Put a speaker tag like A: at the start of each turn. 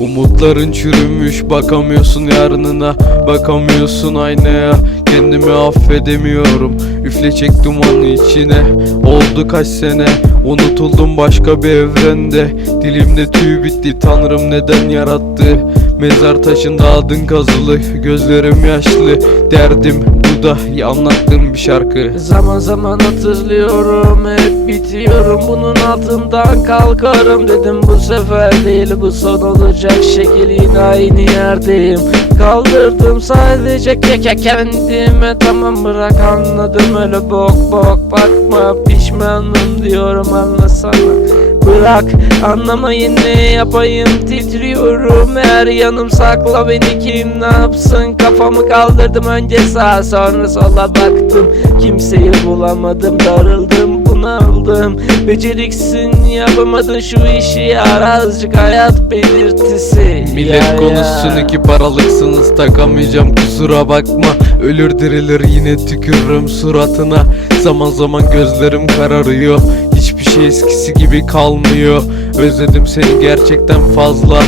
A: Umutların çürümüş bakamıyorsun yarınına. Bakamıyorsun aynaya. Kendimi affedemiyorum. Üflecek dumanı içine. Oldu kaç sene. Unutuldum başka bir evrende. Dilimde tüy bitti tanrım neden yarattı? Mezar taşında adın kazılı Gözlerim yaşlı. Derdim bu da anlattığım bir şarkı.
B: Zaman zaman hatırlıyorum hep bitiyorum. Bunun altından kalkarım dedim. Bu sefer değil bu son olacak şekil. Yine aynı yerdeyim. Kaldırdım sadece keke kendime. Tamam bırak anladım. Öyle bok bok bakma. Pişmanım diyorum anlasana Bırak. Anlamayın ne yapayım titriyorum. Her yanım sakla beni kim ne yapsın? Kafamı kaldırdım önce sağa sonra sola baktım. Kimseyi bulamadım darıldım bunaldım. Beceriksin yapamadın şu işi. Azıcık hayat belirtisi.
A: Millet
B: Ya,
A: konuşsun
B: ya.
A: iki paralıksınız. Takamayacağım kusura bakma. Ölür dirilir yine tükürürüm suratına. Zaman zaman gözlerim kararıyor Hiçbir şey eskisi gibi kalmıyor. Özledim seni gerçekten fazla